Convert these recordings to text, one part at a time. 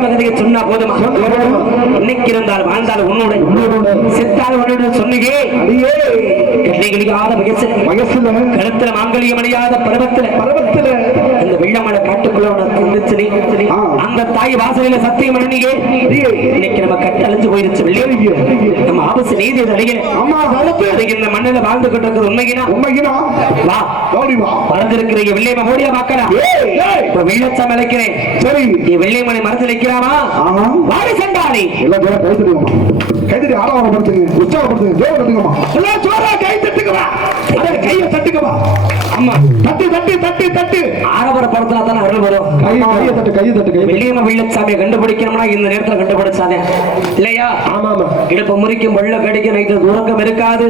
பகுதியை சொன்னா போதுமா? இன்னைக்கு இருந்தால் வாழ்ந்தால் உன்னுடைய செத்தால் உன்னுடைய சொன்னீங்க அடியே. கண்ணிகளியாத வயசுல வயசுல கழுத்துல மாங்கல்யம் அணியாத பருவத்துல. பருவத்துல. வெள்ளமலை காட்டுக்குள்ள உனக்கு இருந்துச்சு. அந்த தாய் வாசலில சத்தியம் பண்ணியே இன்னைக்கு நம்ம கட்டு அழிஞ்சு போயிருச்சு நம்ம ஆபச நீதி அதுக்கு இந்த மண்ணில வாழ்ந்து கொண்டு இருக்கிறது உண்மைக்குனா உண்மைக்குனா வா. ஓடி வா. வளர்ந்திருக்கிற வெள்ளையம்மா ஓடியா ஏய். இப்ப வெள்ளச்சம் அழைக்கிறேன். சரி. நீ வெள்ளையம்மனை மரத்தில் நிற்கிறாமா வாடி சண்டாளி எல்லாம் பேர கை தட்டுங்கம்மா கை தட்டி ஆரவாரப்படுத்துங்க உற்சாகப்படுத்துங்க ஜோர தட்டுங்கம்மா. எல்லாம் ஜோரா கை தட்டுங்கம்மா. அதே கையை தட்டுங்கம்மா. ஆமா தட்டு தட்டு தட்டு தட்டு. ஆரவர படத்துல தானே அருள் வரும்? கை கையை தட்டு கையை தட்டு கை வெள்ளியம்மா வெள்ளச்சாமியை கண்டுபிடிக்கணும்னா இந்த நேரத்துல கண்டுபிடிச்சாதே. இல்லையா? ஆமா ஆமா இடுப்பு முறிக்கும் வெள்ள கடிக்கும் நைட்டு உறக்கம் இருக்காது.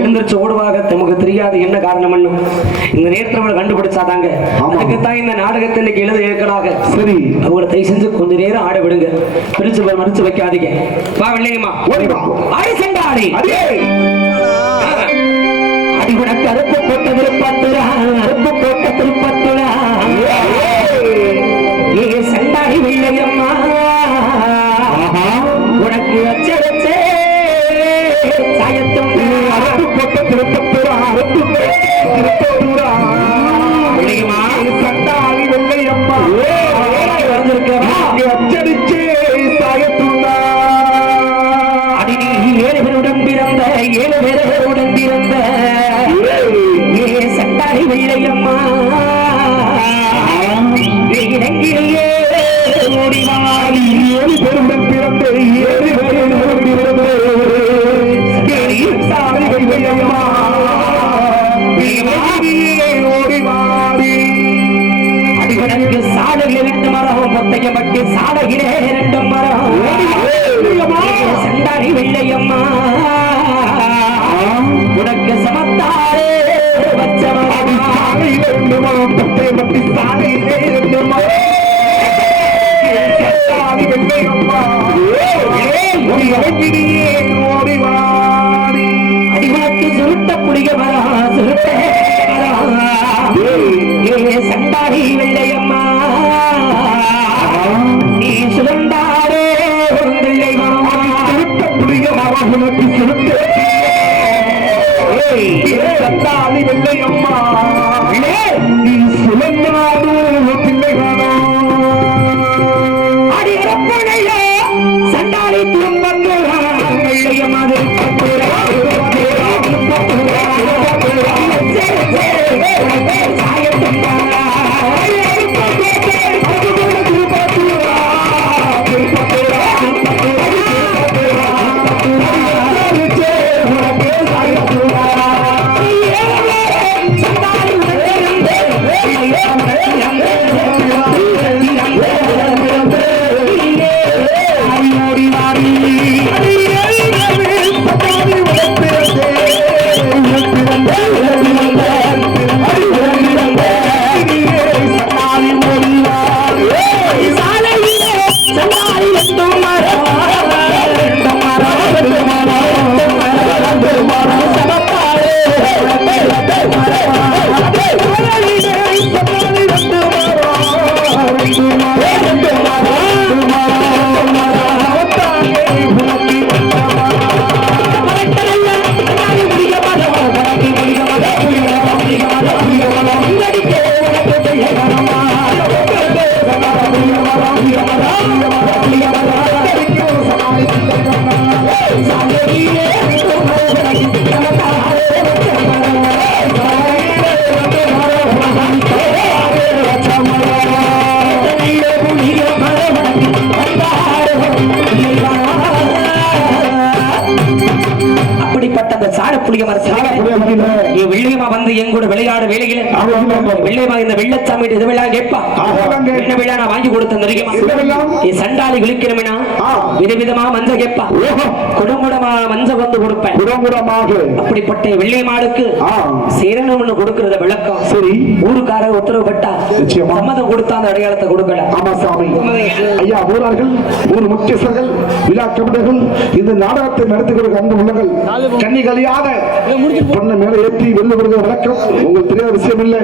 எழுந்திருச்சு ஓடுவாக நமக்கு தெரியாது என்ன காரணம் இந்த நேரத்துல அவளை கண்டுபிடிச்சாதாங்க. அதுக்குத்தான் இந்த நாடகத்தை இன்னைக்கு எழுத இருக்கிறாங்க சரி. அவங்கள தயவு செஞ்சு கொஞ்ச நேரம் ஆட விடுங்க. பிரிச்சு மடிச்சு வைக்காதீங்க. வா வெள்ளையம்மா ஓடி வா ஆடி செண்டாடி அடியே அடி உனக்கு அறுப்பு போட்ட ஏழு பேருடன் பிறந்த ஏ சண்டாடி வீரையம்மா இறங்கிலேயே ஓடிவாடி ஏழு பேருடன் பிறந்த ஏழு பேருடன் பிறந்த சாலை வீரையம்மா இறங்கியே ஓடி வாடி சாலையில் ரெண்டு மரம் முத்தையப்பட்டு சாலையிலே இரண்டு மரம் அடிவனுக்கு சுருட்ட புளிய மரம் சுருட்ட ஏ சண்டாடி வெள்ளையம்மா நீ சுருண்டாரே ஒரு வெள்ளையம்மா. நீ வெள்ளியம்மா வந்து எங்கூட விளையாட வேலையில. வெள்ளையம்மா இந்த வெள்ளச்சாமி விழா கேட்பா. ஆமாங்க. என்ன விழா நான் வாங்கி கொடுத்த? நீ சண்டாளி. விதவிதமா மஞ்ச கேட்பா. மஞ்ச வந்து கொடுப்பேன். அப்படிப்பட்ட வெள்ளியம்மாளுக்கு ஆ. சேரணும்னு கொடுக்கறத விளக்கம். சரி. ஊருக்கார உத்தரவு பட்டா. சம்மதம் கொடுத்தா அந்த அடையாளத்தை கொடுக்கல. ஆமா சாமி. ஐயா ஊரார்கள் ஊர் முக்கியஸ்தர்கள் விழா கவிஞர்கள் இந்த நாடகத்தை நடத்துகிற அன்பு உள்ளங்கள். கன்னிகளியாக பொண்ணை மேல ஏற்றி வெள்ளு விடுகிற வழக்கம். உங்களுக்கு தெரியாத விஷயம் இல்லை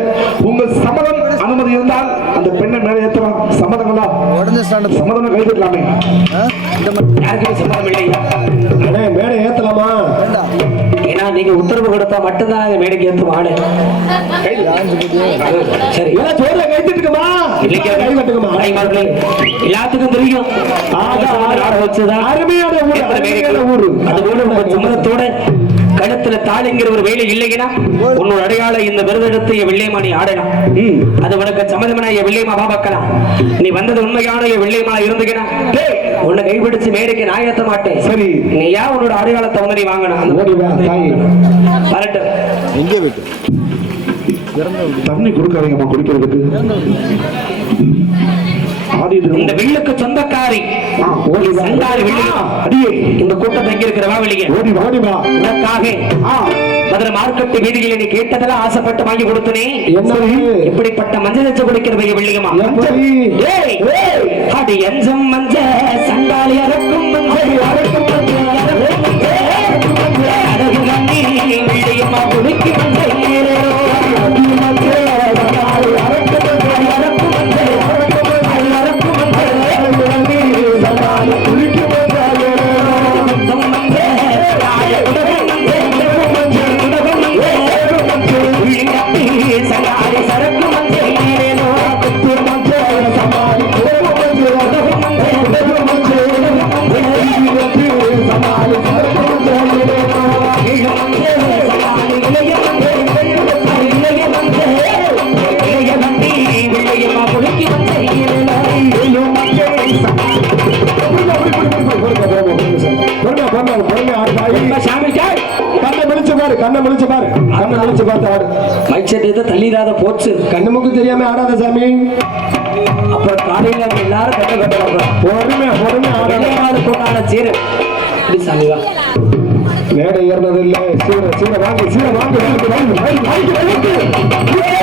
உங்கள் சம்மதம் அனுமதி இருந்தால் அந்த பெண்ணை மேலே ஏற்றலாம். சம்மதங்களா உடஞ்ச ஸ்டாண்டு சம்மதம் கைவிடலாமே மேலே ஏத்தலாமா? வேண்டாம். ஏன்னா நீங்க உத்தரவு கொடுத்தா மட்டும்தான் நாங்க மேடைக்கு ஏத்தும் ஆளு. சரி. ஜோர்ல கைத்திட்டுக்குமா இல்லைங்க. கை கட்டுக்குமா தாய்மார்களே, எல்லாத்துக்கும் தெரியும். நாடு வச்சுதான் அருமையான ஊர். அருமையான ஊர். அதுபோல உங்க சம்மதத்தோட கழுத்துல தாளிங்கிற ஒரு வேலை இல்லைங்கன்னா உன்னோட அடையாள இந்த விருதெடுத்து என் வெள்ளையம்மா நீ ஆடலாம். அது உனக்கு சம்மதமான என் வெள்ளையம்மா பாபாக்கலாம் நீ வந்தது உண்மையான என் வெள்ளையம்மா இருந்துக்கினா உன்னை கைப்பிடிச்சு மேடைக்கு நான் ஏத்த மாட்டேன். சரி. நீ ஏன் உன்னோட அடையாளத்தை வந்து நீ வாங்கணும். ஓடி வா தாய். வரட்டும். எங்கே விட்டு. தண்ணி கொடுக்காதீங்கம்மா குடிக்கிறதுக்கு. இந்த வில்லுக்கு சொந்தக்காரி ஆ, ஓடி வா. சண்டாளி வில்லு அடியே. இந்த கூட்டத்தை எங்க இருக்கிறவா வெளியே ஓடி வா, ஓடி வா. உனக்காக ஆ. மதுரை மார்க்கெட்டு வீதியில் நீ கேட்டதெல்லாம் ஆசைப்பட்டு வாங்கி கொடுத்தனே. இப்படிப்பட்ட மஞ்சள் வச்சு குடிக்கிறது வெள்ளியமா அடி எஞ்சம் மஞ்ச சண்டாளி அறக்கும் மஞ்சள் அறக்கும் மஞ்சள். அறக்கும் பார்த்து ஆடு மைச்சேட்டத்தை தள்ளிடாத போச்சு. கண்ணு முக்கு தெரியாம ஆடாத சாமி. அப்புறம் காலையில எல்லாரும் கட்ட கட்டுறாங்க பொறுமையா பொறுமையா ஆடாத. உண்டான சீரு. இப்படி சாமி வா. மேடை ஏறினது இல்ல சீர சீர வாங்கி சீர வாங்கி வாங்கி வாங்கி வாங்கி வாங்கி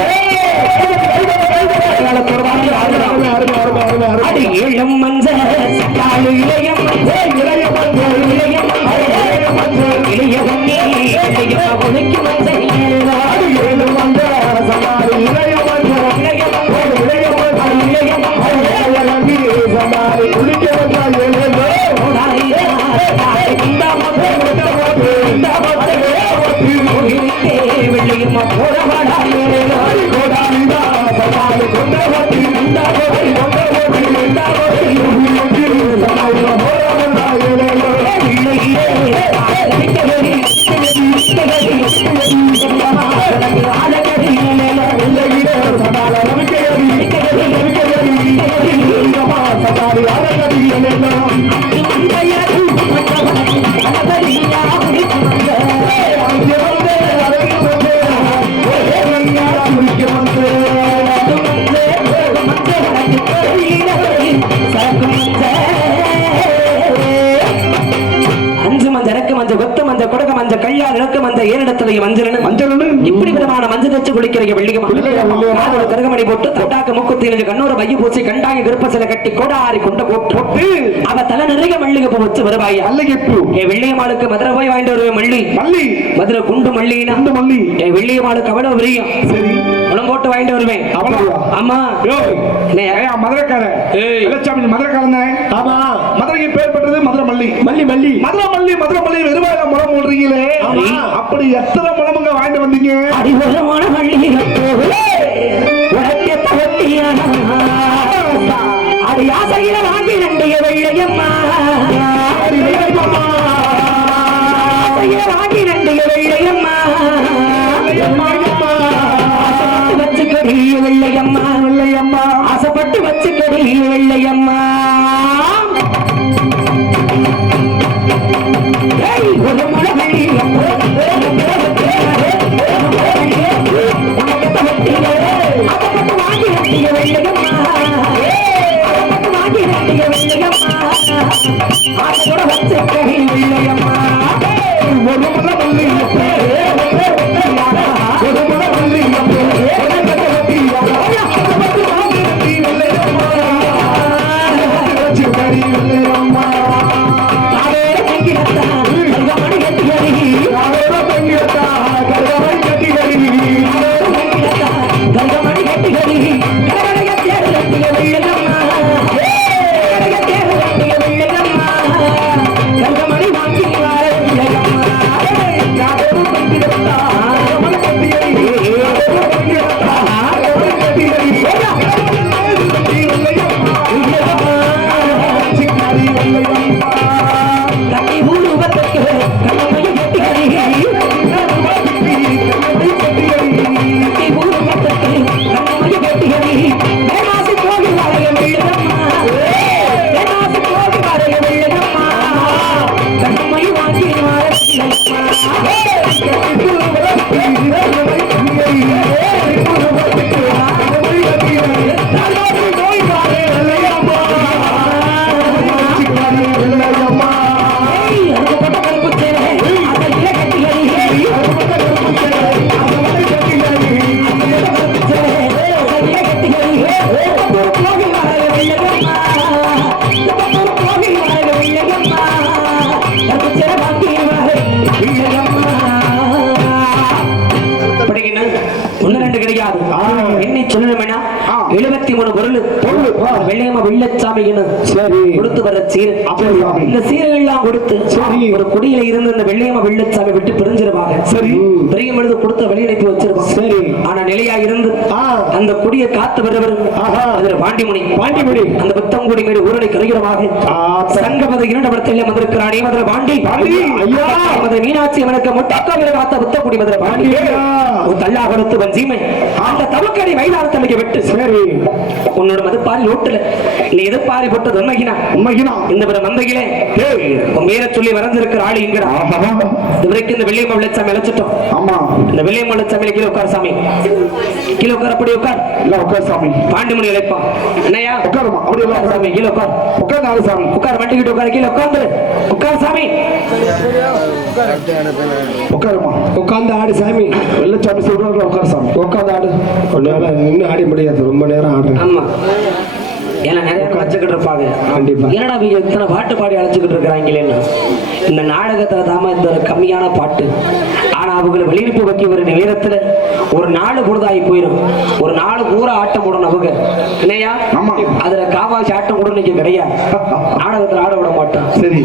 கொடுக்க மஞ்ச கையா இறக்கு மஞ்ச ஏனிடத்துல மஞ்சள் மஞ்சள் இப்படி விதமான மஞ்சள் வச்சு குளிக்கிறீங்க வெள்ளிகமா குளிக்கிறோம், வெள்ளியம்மா. ஒரு கருகமணி போட்டு தட்டாக்க மூக்குத்தியில் கண்ணூர மைய பூச்சி கண்டாங்க கருப்பசில கட்டி கோடாரி கொண்ட போட்டு அவ தலை நிறைய மல்லிகை பூ வச்சு வருவாயா? அல்லகிப்பு என் வெள்ளியம்மாளுக்கு மதுரை போய் வாங்கிட்டு வருவேன் மல்லி. மல்லி. மதுரை குண்டு மல்லினா? அந்த மல்லி. என் வெள்ளியம்மாளுக்கு அவ்வளவு விரியும் சரி. உளம் போட்டு வாங்கிட்டு வருவேன். அப்படியா? ஆமா மதுரைக்காரன். ஏய். மதுரைக்காரன் ஆமா. மதுரைக்கு பேர் பெற்றது மதுரை மல்லி மல்லி மல்லி மதுரை மல்லி மதுரை மல்லி வெறுவாயில முளம் போடுறீங்களே. அப்படி எத்தனை முளமுங்க வாங்கிட்டு வந்தீங்க? அடிவரமான மல்லிகை உனக்கு தவட்டியானா அது யாசையில வாங்கி நண்டிய வெள்ளையம்மா. வாங்கி நண்டிய வெள்ளையம்மா. வச்சுக்கடி வெள்ளையம்மா. வெள்ளையம்மா. ஆசைப்பட்டு வச்சுக்கடி வெள்ளையம்மா. ஒரு முளை என்னை சொல்லுமேனா எழுபத்தி மூணு பொருள். வெள்ளையம்மா வெள்ளச்சாமின்னு சரி கொடுத்து வர சீர் சாமி. இந்த சீர்கள் எல்லாம் கொடுத்து சரி. ஒரு குடியில இருந்து இந்த வெள்ளையம்மா வெள்ளச்சாமி விட்டு பிரிஞ்சிருவாங்க சரி. பெரிய மனித கொடுத்த வெளி அனுப்பி வச்சிருப்பாங்க சரி. ஆனா நிலையா இருந்து. அந்த குடியை காத்து வருவர் ஆஹா. அதுல பாண்டிமுனி பாண்டிமுனி. அந்த புத்தங்குடி மேடு ஊரடை கருகிறமாக ஆத்த. சங்கபத இரண்டு படத்தில் வந்திருக்கிறானே மதுரை பாண்டி. ஐயா. மதுரை மீனாட்சி அவனுக்கு முட்டாக்காவில காத்த புத்தக்குடி மதுரை பாண்டி தள்ளா கொடுத்து வஞ்சீமை அந்த தவக்கடி மைதானத்தமைக்கு விட்டு சரி உன்னோட மதுப்பாரி ஓட்டுல நீ எதிர்பாரி போட்டது உண்மைகினா? உண்மைக்குனா இந்த பிற மந்தையிலே உன் பேரை சொல்லி வரைஞ்சிருக்கிற ஆளு ஆஹா. இதுவரைக்கும் இந்த வெள்ளியம்மா வெள்ளச்சாமி அழைச்சிட்டோம். ஆமா. இந்த வெள்ளியம்மா வெள்ளச்சாமியில கீழே உட்கார் சாமி. கீழே உட்கார் அப்படி உட்கார். இல்ல உட்கார் சாமி. பாண்டிமணி அழைப்பான். என்னையா உட்காருமா? அப்படி உட்கார் சாமி கீழே உட்கார். உட்கார் நாலு சாமி. உட்கார் வண்டிக்கிட்டு உட்கார் கீழே உட்கார்ந்து. உட்கார் சாமி. உட்காருமா? உட்காந்து ஆடு சாமி. வெள்ளச்சாமி சொல்றாரு உட்கார் சாமி. உட்காந்து ஆடு. கொஞ்ச நேரம் நின்று ஆட முடியாது. ரொம்ப நேரம் ஆடுறேன் ஆமா. ஏன்னா நிறைய பேர் வச்சுக்கிட்டு இருப்பாங்க. கண்டிப்பா. என்னடா இத்தனை பாட்டு பாடி அழைச்சிக்கிட்டு இருக்கிறாங்களேன்னு. இந்த நாடகத்துல தாம இந்த ஒரு கம்மியான பாட்டு. ஆனா அவங்களை வெளியிருப்பு வைக்க ஒரு நேரத்துல ஒரு நாலு பொழுதாகி போயிடும் ஒரு நாலு பூரா ஆட்டம் போடணும் அவங்க. ஆமா. அதுல காவாசி ஆட்டம் கூட இன்னைக்கு கிடையாது. நாடகத்துல ஆட விட மாட்டோம் சரி.